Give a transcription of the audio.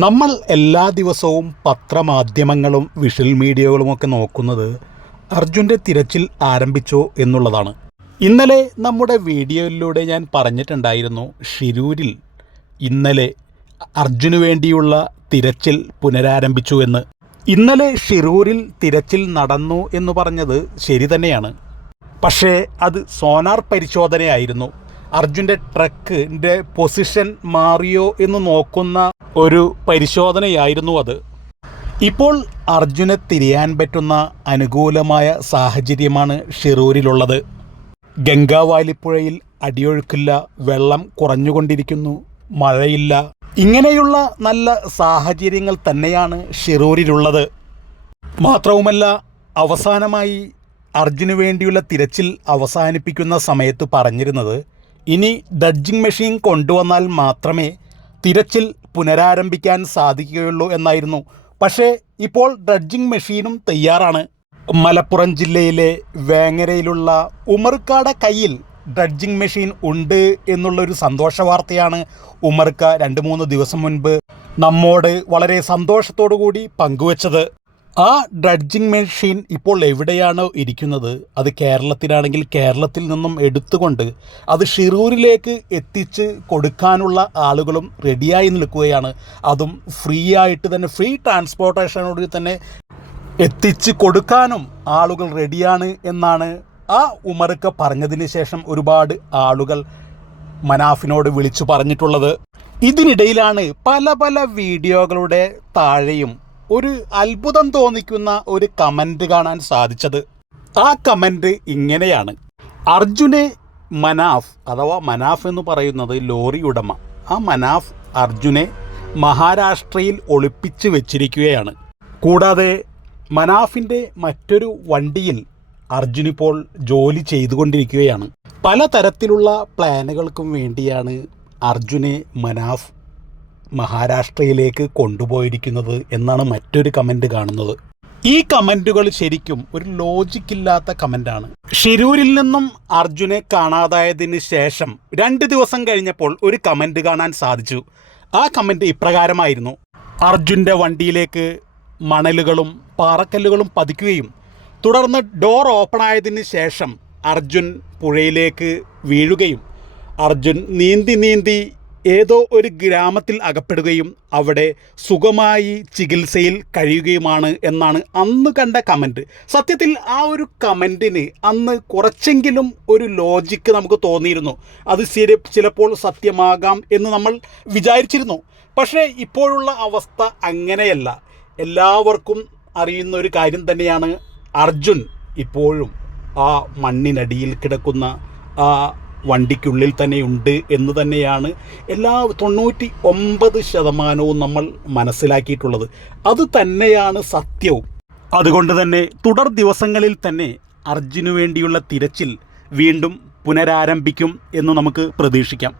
നമ്മൾ എല്ലാ ദിവസവും പത്രമാധ്യമങ്ങളും വിഷ്വൽ മീഡിയകളുമൊക്കെ നോക്കുന്നത് അർജുൻ്റെ തിരച്ചിൽ ആരംഭിച്ചോ എന്നുള്ളതാണ്. ഇന്നലെ നമ്മുടെ വീഡിയോയിലൂടെ ഞാൻ പറഞ്ഞിട്ടുണ്ടായിരുന്നു, ഷിരൂരിൽ ഇന്നലെ അർജുന് വേണ്ടിയുള്ള തിരച്ചിൽ പുനരാരംഭിച്ചു എന്ന്. ഇന്നലെ ഷിരൂരിൽ തിരച്ചിൽ നടന്നു എന്ന് പറഞ്ഞത് ശരി തന്നെയാണ്. പക്ഷേ അത് സോനാർ പരിശോധനയായിരുന്നു. അർജുൻ്റെ ട്രക്കിൻ്റെ പൊസിഷൻ മാറിയോ എന്ന് നോക്കുന്ന ഒരു പരിശോധനയായിരുന്നു അത്. ഇപ്പോൾ അർജുനെ തിരയാൻ പറ്റുന്ന അനുകൂലമായ സാഹചര്യമാണ് ഷിരൂരിലുള്ളത്. ഗംഗാവാലിപ്പുഴയിൽ അടിയൊഴുക്കില്ല, വെള്ളം കുറഞ്ഞുകൊണ്ടിരിക്കുന്നു, മഴയില്ല. ഇങ്ങനെയുള്ള നല്ല സാഹചര്യങ്ങൾ തന്നെയാണ് ഷിരൂരിലുള്ളത്. മാത്രവുമല്ല, അവസാനമായി അർജുന് വേണ്ടിയുള്ള തിരച്ചിൽ അവസാനിപ്പിക്കുന്ന സമയത്ത് പറഞ്ഞിരുന്നത്, ഇനി ഡഡ്ജിങ് മെഷീൻ കൊണ്ടുവന്നാൽ മാത്രമേ തിരച്ചിൽ പുനരാരംഭിക്കാൻ സാധിക്കുകയുള്ളൂ എന്നായിരുന്നു. പക്ഷേ ഇപ്പോൾ ഡ്രഡ്ജിങ് മെഷീനും തയ്യാറാണ്. മലപ്പുറം ജില്ലയിലെ വേങ്ങരയിലുള്ള ഉമർക്കാട കയ്യിൽ ഡ്രഡ്ജിങ് മെഷീൻ ഉണ്ട് എന്നുള്ളൊരു സന്തോഷ വാർത്തയാണ് ഉമർക്ക 2-3 ദിവസം മുൻപ് നമ്മോട് വളരെ സന്തോഷത്തോടു കൂടി പങ്കുവച്ചത്. ആ ഡ്രഡ്ജിങ് മെഷീൻ ഇപ്പോൾ എവിടെയാണോ ഇരിക്കുന്നത്, അത് കേരളത്തിലാണെങ്കിൽ കേരളത്തിൽ നിന്നും എടുത്തുകൊണ്ട് അത് ഷിരൂരിലേക്ക് എത്തിച്ച് കൊടുക്കാനുള്ള ആളുകളും റെഡിയായി നിൽക്കുകയാണ്. അതും ഫ്രീ ആയിട്ട് തന്നെ, ഫ്രീ ട്രാൻസ്പോർട്ടേഷനോട് തന്നെ എത്തിച്ച് കൊടുക്കാനും ആളുകൾ റെഡിയാണ് എന്നാണ് ആ ഉമർക്ക പറഞ്ഞതിന് ശേഷം ഒരുപാട് ആളുകൾ മനാഫിനോട് വിളിച്ചു പറഞ്ഞിട്ടുള്ളത്. ഇതിനിടയിലാണ് പല പല വീഡിയോകളുടെ താഴെയും ഒരു അത്ഭുതം തോന്നിക്കുന്ന ഒരു കമൻറ്റ് കാണാൻ സാധിച്ചത്. ആ കമൻറ്റ് ഇങ്ങനെയാണ്: അർജുനെ മനാഫ്, അഥവാ മനാഫ് എന്ന് പറയുന്നത് ലോറി ഉടമ, ആ മനാഫ് അർജുനെ മഹാരാഷ്ട്രയിൽ ഒളിപ്പിച്ച് വെച്ചിരിക്കുകയാണ്. കൂടാതെ മനാഫിൻ്റെ മറ്റൊരു വണ്ടിയിൽ അർജുനിപ്പോൾ ജോലി ചെയ്തുകൊണ്ടിരിക്കുകയാണ്. പലതരത്തിലുള്ള പ്ലാനുകൾക്കും വേണ്ടിയാണ് അർജുനെ മനാഫ് മഹാരാഷ്ട്രയിലേക്ക് കൊണ്ടുപോയിരിക്കുന്നത് എന്നാണ് മറ്റൊരു കമൻറ്റ് കാണുന്നത്. ഈ കമൻറ്റുകൾ ശരിക്കും ഒരു ലോജിക്കില്ലാത്ത കമൻറ്റാണ്. ഷിരൂരിൽ നിന്നും അർജുനെ കാണാതായതിന് ശേഷം 2 ദിവസം കഴിഞ്ഞപ്പോൾ ഒരു കമൻറ്റ് കാണാൻ സാധിച്ചു. ആ കമൻറ്റ് ഇപ്രകാരമായിരുന്നു: അർജുൻ്റെ വണ്ടിയിലേക്ക് മണലുകളും പാറക്കല്ലുകളും പതിക്കുകയും തുടർന്ന് ഡോർ ഓപ്പൺ ആയതിന് ശേഷം അർജുൻ പുഴയിലേക്ക് വീഴുകയും അർജുൻ നീന്തി ഏതോ ഒരു ഗ്രാമത്തിൽ അകപ്പെടുകയും അവിടെ സുഖമായി ചികിത്സയിൽ കഴിയുകയുമാണ് എന്നാണ് അന്ന് കണ്ട കമൻറ്റ്. സത്യത്തിൽ ആ ഒരു കമൻറ്റിന് അന്ന് കുറച്ചെങ്കിലും ഒരു ലോജിക്ക് നമുക്ക് തോന്നിയിരുന്നു. അത് ചിലപ്പോൾ സത്യമാകാം എന്ന് നമ്മൾ വിചാരിച്ചിരുന്നു. പക്ഷേ ഇപ്പോഴുള്ള അവസ്ഥ അങ്ങനെയല്ല. എല്ലാവർക്കും അറിയുന്ന ഒരു കാര്യം തന്നെയാണ്, അർജുൻ ഇപ്പോഴും ആ മണ്ണിനടിയിൽ കിടക്കുന്ന ആ വണ്ടിക്കുള്ളിൽ തന്നെയുണ്ട് എന്ന് തന്നെയാണ് 99% നമ്മൾ മനസ്സിലാക്കിയിട്ടുള്ളത്. അത് തന്നെയാണ് സത്യവും. അതുകൊണ്ട് തന്നെ തുടർ ദിവസങ്ങളിൽ തന്നെ അർജുന് വേണ്ടിയുള്ള തിരച്ചിൽ വീണ്ടും പുനരാരംഭിക്കും എന്ന് നമുക്ക് പ്രതീക്ഷിക്കാം.